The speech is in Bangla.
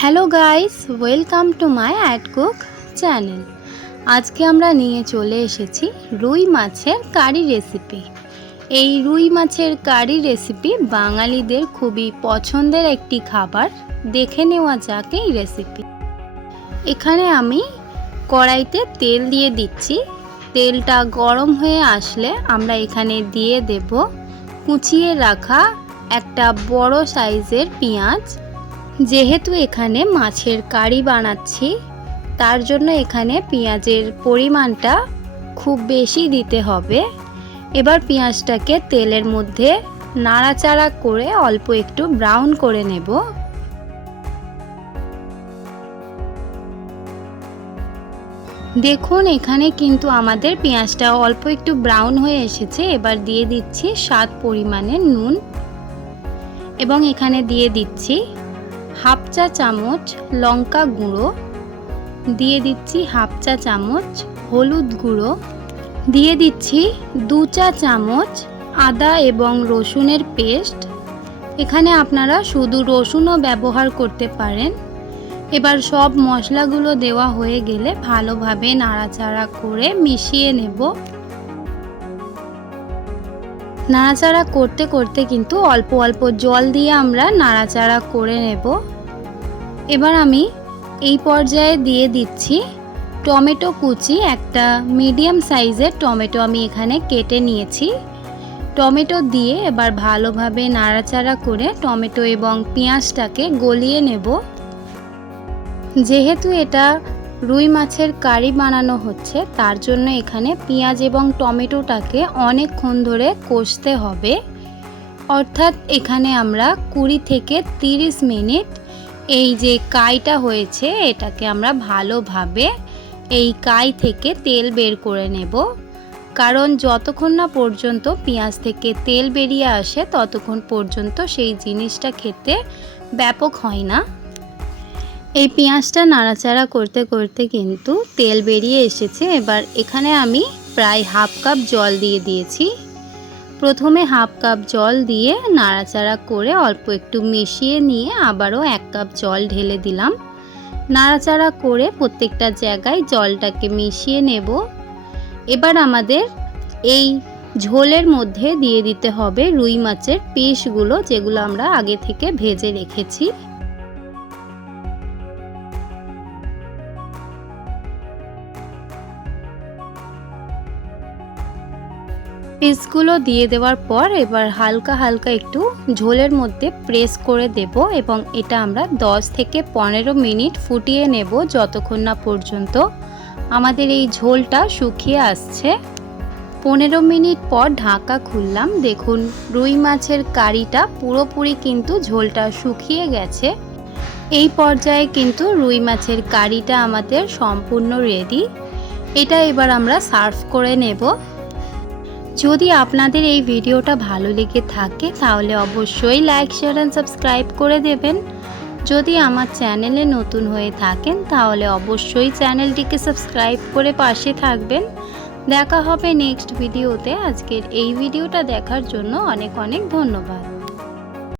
Hello guys, welcome to my add cook channel. আজকে আমরা নিয়ে চলে এসেছি রুই মাছের কারি রেসিপি। এই রুই মাছের কারি রেসিপি বাঙালিদের খুবই পছন্দের একটি খাবার। দেখে নেওয়া যাক এই রেসিপি। এখানে আমি কড়াইতে তেল দিয়ে দিচ্ছি। তেলটা গরম হয়ে আসলে আমরা এখানে দিয়ে দেব কুচিয়ে রাখা একটা বড় সাইজের পেঁয়াজ। যেহেতু এখানে মাছের কারি বানাচ্ছি, তার জন্য এখানে পেঁয়াজের পরিমাণটা খুব বেশি দিতে হবে। এবার পেঁয়াজটাকে তেলের মধ্যে নাড়াচাড়া করে অল্প একটু ব্রাউন করে নেব। দেখুন, এখানে কিন্তু আমাদের পেঁয়াজটা অল্প একটু ব্রাউন হয়ে এসেছে। এবার দিয়ে দিচ্ছি স্বাদ পরিমাণে নুন এবং এখানে দিয়ে দিচ্ছি হাফ চা চামচ লঙ্কা গুঁড়ো, দিয়ে দিচ্ছি হাফ চা চামচ হলুদ গুঁড়ো, দিয়ে দিচ্ছি 2 চা চামচ আদা এবং রসুনের পেস্ট। এখানে আপনারা শুধু রসুনও ব্যবহার করতে পারেন। এবার সব মশলাগুলো দেওয়া হয়ে গেলে ভালোভাবে নাড়াচাড়া করে মিশিয়ে নেব। নাড়াচাড়া করতে করতে কিন্তু অল্প অল্প জল দিয়ে আমরা নাড়াচাড়া করে নেব। এবার আমি এই পর্যায়ে দিয়ে দিচ্ছি টমেটো কুচি। একটা মিডিয়াম সাইজের টমেটো আমি এখানে কেটে নিয়েছি। টমেটো দিয়ে এবার ভালোভাবে নাড়াচাড়া করে টমেটো এবং পেঁয়াজটাকে গলিয়ে নেব। যেহেতু এটা রুই মাছের কারি বানানো হচ্ছে, তার জন্য এখানে পেঁয়াজ এবং টমেটোটাকে অনেকক্ষণ ধরে কষতে হবে। অর্থাৎ এখানে আমরা 20 থেকে 30 মিনিট এই যে কাইটা হয়েছে এটাকে আমরা ভালোভাবে এই কাই থেকে তেল বের করে নেব। কারণ যতক্ষণ না পর্যন্ত পেঁয়াজ থেকে তেল বেরিয়ে আসে ততক্ষণ পর্যন্ত সেই জিনিসটা খেতে ব্যাপক হয় না। এই পেঁয়াজটা নাড়াচাড়া করতে করতে কিন্তু তেল বেরিয়ে এসেছে। এবার এখানে আমি প্রায় হাফ কাপ জল দিয়ে দিয়েছি। প্রথমে হাফ কাপ জল দিয়ে নাড়াচাড়া করে অল্প একটু মিশিয়ে নিয়ে আবারও 1 কাপ জল ঢেলে দিলাম। নাড়াচাড়া করে প্রত্যেকটা জায়গায় জলটাকে মিশিয়ে নেব। এবার আমাদের এই ঝোলের মধ্যে দিয়ে দিতে হবে রুই মাছের পিসগুলো, যেগুলো আমরা আগে থেকে ভেজে রেখেছি। পিসগুলো দিয়ে দেওয়ার পর এবার হালকা হালকা একটু ঝোলের মধ্যে প্রেস করে দেব এবং এটা আমরা 10 থেকে 15 মিনিট ফুটিয়ে নেব, যতক্ষণ না পর্যন্ত আমাদের এই ঝোলটা শুকিয়ে আসছে। 15 মিনিট পর ঢাকা খুললাম। দেখুন, রুই মাছের কারিটা পুরোপুরি কিন্তু ঝোলটা শুকিয়ে গেছে। এই পর্যায়ে কিন্তু রুই মাছের কারিটা আমাদের সম্পূর্ণ রেডি। এটা এবার আমরা সার্ভ করে নেব। যদি আপনাদের এই ভিডিওটা ভালো লেগে থাকে তাহলে অবশ্যই লাইক, শেয়ার এন্ড সাবস্ক্রাইব করে দেবেন। যদি আমার চ্যানেলে নতুন হয়ে থাকেন তাহলে অবশ্যই চ্যানেলটিকে সাবস্ক্রাইব করে পাশে থাকবেন। দেখা হবে নেক্সট ভিডিওতে। আজকের এই ভিডিওটা দেখার জন্য অনেক অনেক ধন্যবাদ।